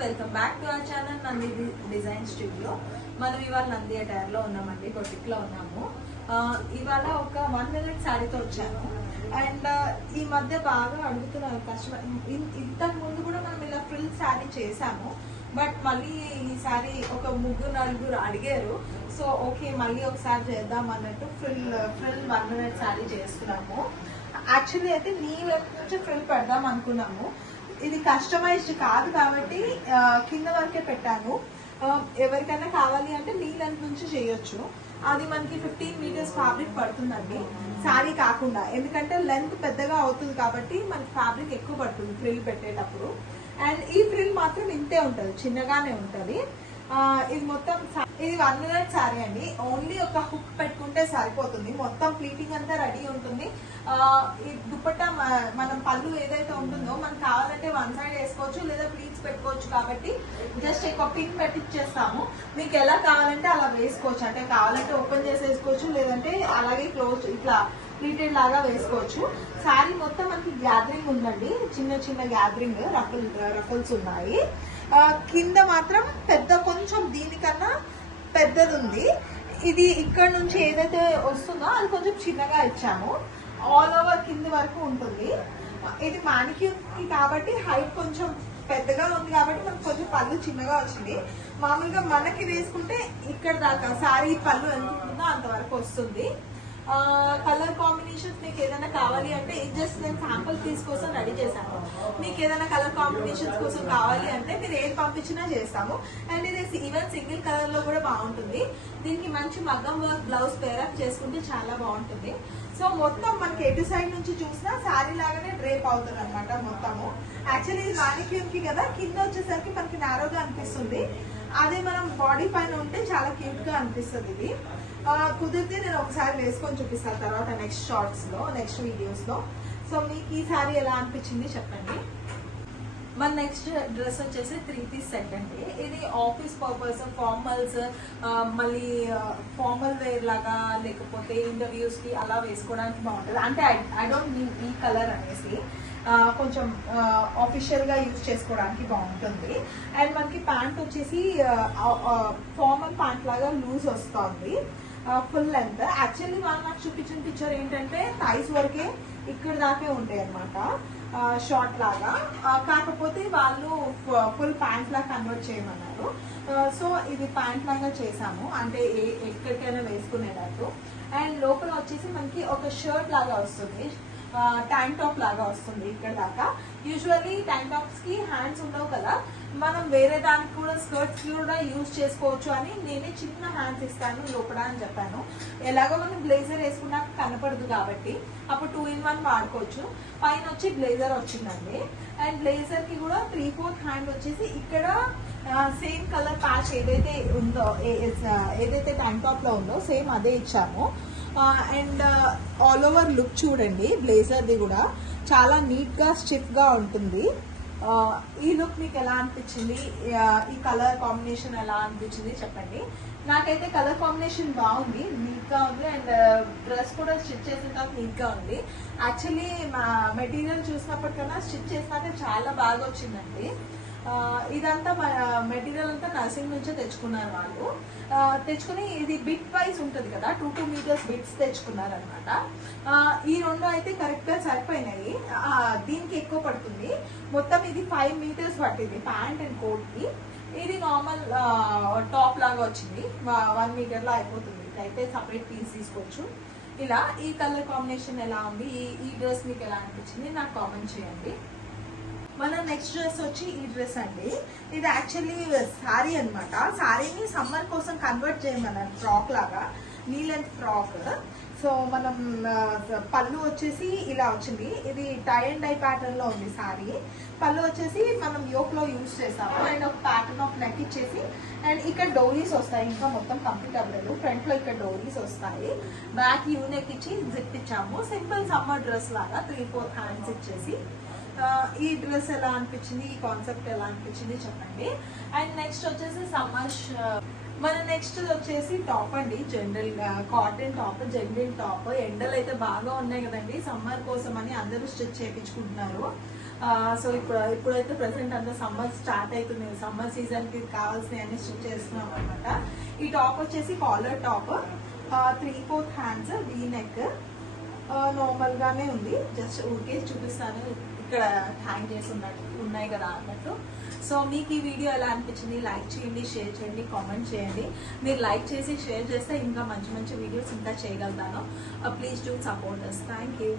Welcome back to our channel Nandi design studio. మనం ఇవాళ Nandi attire లో ఉన్నామండి, బొటిక్ లో ఉన్నాము. ఇవాళ ఒక 1 minute శారీతో వచ్చాను. అండ్ ఈ మధ్య బాగా అడుగుతున్నారు కస్టమర్. ఇంతకు ముందు కూడా మనం ఇలా ఫ్రిల్ శారీ చేసాము, బట్ మళ్ళీ ఈసారి ఒక 3-4 అడిగారు. సో ఓకే, మళ్ళీ ఒకసారి చేద్దాం అన్నట్టు ఫ్రిల్ 1 minute శారీ చేస్తున్నాము. యాక్చువల్లీ అయితే నీ వైపు నుంచి ఫ్రిల్ పెడదాం అనుకున్నాము. ఇది కస్టమైజ్డ్ కాదు కాబట్టి కింద వరకే పెట్టాను. ఎవరికైనా కావాలి అంటే నీ లెంత్ నుంచి చేయొచ్చు. అది మనకి 15 meters ఫ్యాబ్రిక్ పడుతుందండి శారీ కాకుండా, ఎందుకంటే లెంత్ పెద్దగా అవుతుంది కాబట్టి మనకి ఫ్యాబ్రిక్ ఎక్కువ పడుతుంది ఫ్రిల్ పెట్టేటప్పుడు. అండ్ ఈ ఫ్రిల్ మాత్రం ఇంతే ఉంటుంది, చిన్నగానే ఉంటుంది. ఇది మొత్తం ఇది 1 minute శారీ అండి. ఓన్లీ ఒక హుక్ పెట్టుకుంటే సరిపోతుంది, మొత్తం ప్లీటింగ్ అంతా రెడీ ఉంటుంది. ఈ దుపట్టా మనం పళ్ళు ఏదైతే ఉంటుందో మనకు కావాలంటే వన్ సైడ్ వేసుకోవచ్చు, లేదా ప్లీట్స్ పెట్టుకోవచ్చు. కాబట్టి జస్ట్ ఒక పిన్ పెట్టిచ్చేస్తాము. మీకు ఎలా కావాలంటే అలా వేసుకోవచ్చు, అంటే కావాలంటే ఓపెన్ చేసి వేసుకోవచ్చు, లేదంటే అలాగే క్లోజ్ ఇట్లా ప్లీటెడ్ లాగా వేసుకోవచ్చు. శారీ మొత్తం మనకి గ్యాదరింగ్ ఉందండి, చిన్న చిన్న గ్యాదరింగ్ రఫల్స్ ఉన్నాయి. కింద మాత్రం కొంచెం దీనికన్నా పెద్దది ఉంది. ఇది ఇక్కడ నుంచి ఏదైతే వస్తుందో అది కొంచెం చిన్నగా ఇచ్చాము. ఆల్ ఓవర్ కింద వరకు ఉంటుంది. ఇది మానిక్యూర్ కి కాబట్టి హైట్ కొంచెం పెద్దగా ఉంది కాబట్టి మనకు కొంచెం పళ్ళు చిన్నగా వచ్చింది. మామూలుగా మనకి వేసుకుంటే ఇక్కడ దాకా శారీ పళ్ళు ఎంత ఉంటుందో అంతవరకు వస్తుంది. కలర్ కాంబినేషన్స్ మీకు ఏదైనా కావాలి అంటే జస్ట్ నేను శాంపుల్ పీస్ కోసం రెడీ చేశాను. మీకు ఏదైనా కలర్ కాంబినేషన్స్ కోసం కావాలి అంటే మీరు ఏది పంపించినా చేస్తాము. అండ్ ఇది ఈవెన్ సింగిల్ కలర్ లో కూడా బాగుంటుంది. దీనికి మంచి మగ్గం వర్క్ బ్లౌజ్ పేరప్ చేసుకుంటే చాలా బాగుంటుంది. సో మొత్తం మనకి ఎటు సైడ్ నుంచి చూసినా శారీ లాగానే డ్రేప్ అవుతుంది అనమాట మొత్తము. యాక్చువల్లీ ఇది మానిక్యూర్ కి కదా, కింద వచ్చేసరికి మనకి నారోగా అనిపిస్తుంది. అదే మనం బాడీ పైన ఉంటే చాలా క్యూట్ గా అనిపిస్తుంది. ఇది కుదిరితే నేను ఒకసారి వేసుకొని చూపిస్తాను తర్వాత నెక్స్ట్ షార్ట్స్ లో, నెక్స్ట్ వీడియోస్ లో. సో మీకు ఈ శారీ ఎలా అనిపించింది చెప్పండి. మన నెక్స్ట్ డ్రెస్ వచ్చేసి 3-piece సెట్ అండి. ఇది ఆఫీస్ పర్పస్, ఫార్మల్స్, మళ్ళీ ఫార్మల్ వేర్ లాగా లేకపోతే ఇంటర్వ్యూస్ కి అలా వేసుకోవడానికి బాగుంటుంది. అంటే ఐ డోంట్ నీడ్ ఈ కలర్ అనేసి కొంచెం ఆఫీషియల్ గా యూజ్ చేసుకోవడానికి బాగుంటుంది. అండ్ మనకి ప్యాంట్ వచ్చేసి ఫార్మల్ ప్యాంట్ లాగా లూజ్ వస్తుంది, ఫుల్ లెంత్. యాక్చువల్లీ వాళ్ళు నాకు చూపించిన పిక్చర్ ఏంటంటే థైస్ వరకే ఇక్కడ దాకే ఉంటాయి అనమాట, షార్ట్ లాగా. కాకపోతే వాళ్ళు ఫుల్ ప్యాంట్ లాగా కన్వర్ట్ చేయమన్నారు. సో ఇది ప్యాంట్ లాగా చేసాము, అంటే ఎక్కడికైనా వేసుకునేటట్టు. అండ్ లోపల వచ్చేసి మనకి ఒక షర్ట్ లాగా వస్తుంది, ట్యాంక్ టాప్ లాగా వస్తుంది ఇక్కడ దాకా. యూజువల్లీ ట్యాంక్ టాప్స్ కి హ్యాండ్స్ ఉండవు కదా, మనం వేరే దానికి కూడా స్కర్ట్స్ కూడా యూజ్ చేసుకోవచ్చు అని నేనే చిన్న హ్యాండ్స్ ఇస్తాను లోపల అని చెప్పాను. ఎలాగో మనం బ్లేజర్ వేసుకున్నాక కనపడదు కాబట్టి అప్పుడు 2-in-1 వాడుకోవచ్చు. పైన వచ్చి బ్లేజర్ వచ్చిందండి. అండ్ బ్లేజర్ కి కూడా 3/4 హ్యాండ్ వచ్చేసి ఇక్కడ సేమ్ కలర్ ప్యాచ్ ఏదైతే ఉందో, ఏదైతే ట్యాంక్ టాప్ లో ఉందో సేమ్ అదే ఇచ్చాము. అండ్ ఆల్ ఓవర్ లుక్ చూడండి, బ్లేజర్ది కూడా చాలా నీట్ గా స్టిఫ్ గా ఉంటుంది. ఈ లుక్ మీకు ఎలా అనిపించింది, ఈ కలర్ కాంబినేషన్ ఎలా అనిపించింది చెప్పండి. నాకైతే కలర్ కాంబినేషన్ బాగుంది, నీట్ గా ఉంది. అండ్ డ్రెస్ కూడా స్టిచ్ చేసిన తర్వాత నీట్ గా ఉంది. యాక్చువల్లీ మెటీరియల్ చూసినప్పటికన్నా స్టిచ్ చేసినాక చాలా బాగా వచ్చిందండి. ఇదంతా మెటీరియల్ అంతా నర్సింగ్ నుంచే తెచ్చుకున్నారు వాళ్ళు. తెచ్చుకుని ఇది బిట్ వైజ్ ఉంటుంది కదా, 2 meters బిట్స్ తెచ్చుకున్నారు అనమాట. ఈ రెండు అయితే కరెక్ట్ గా సరిపోయినాయి, దీనికి ఎక్కువ పడుతుంది. మొత్తం ఇది 5 meters పట్టింది ప్యాంట్ అండ్ కోట్ కి. ఇది నార్మల్ టాప్ లాగా వచ్చింది, 1 meter లో అయిపోతుంది. ఇదైతే సపరేట్ పీస్ తీసుకోవచ్చు. ఇలా ఈ కలర్ కాంబినేషన్ ఎలా ఉంది, ఈ డ్రెస్ మీకు ఎలా అనిపించింది నాకు కామెంట్ చేయండి. మన నెక్స్ట్ డ్రెస్ వచ్చి ఈ డ్రెస్ అండి. ఇది యాక్చువల్లీ శారీ అనమాట. శారీని సమ్మర్ కోసం కన్వర్ట్ చేయమన్నారు, ఫ్రాక్ లాగా, నీ లెంత్ ఫ్రాక్. సో మనం పళ్ళు వచ్చేసి ఇలా వచ్చింది. ఇది టై అండ్ డై ప్యాటర్న్ లో ఉంది శారీ. పళ్ళు వచ్చేసి మనం యోక్ లో యూజ్ చేస్తాము. అండ్ ఒక ప్యాటర్న్ ఆఫ్ నెక్ ఇచ్చేసి, అండ్ ఇక్కడ డోరీస్ వస్తాయి. ఇంకా మొత్తం కంప్లీట్ అవ్వలేదు, ఫ్రంట్ లో ఇక్కడ డోరీస్ వస్తాయి. బ్యాక్ యూ నెక్ ఇచ్చి జిప్ ఇచ్చాము. సింపుల్ సమ్మర్ డ్రెస్ లాగా 3/4 హ్యాండ్స్ ఇచ్చేసి. ఈ డ్రెస్ ఎలా అనిపించింది, ఈ కాన్సెప్ట్ ఎలా అనిపించింది చెప్పండి. అండ్ నెక్స్ట్ వచ్చేసి మన నెక్స్ట్ వచ్చేసి టాప్ అండి, general cotton top, general top. ఎండలు అయితే బాగా ఉన్నాయి కదండి, సమ్మర్ కోసం అని అందరూ స్టిచ్ చేయించుకుంటున్నారు. సో ఇప్పుడైతే ప్రెసెంట్ అంతా సమ్మర్ స్టార్ట్ అవుతుంది, సమ్మర్ సీజన్ కి కావాల్సినవి అన్ని స్టిచ్ చేస్తున్నాం అనమాట. ఈ టాప్ వచ్చేసి collar top, 3/4 hands, V neck, normal గానే ఉంది. జస్ట్ ఊరికే చూపిస్తాను, ఇక్కడ హ్యాంగ్ చేసి ఉన్నాయి కదా అన్నట్టు. సో మీకు ఈ వీడియో ఎలా అనిపించింది? లైక్ చేయండి, షేర్ చేయండి, కామెంట్ చేయండి. మీరు లైక్ చేసి షేర్ చేస్తే ఇంకా మంచి మంచి వీడియోస్ ఇంకా చేయగలుగుతాను. Please do support us. Thank you.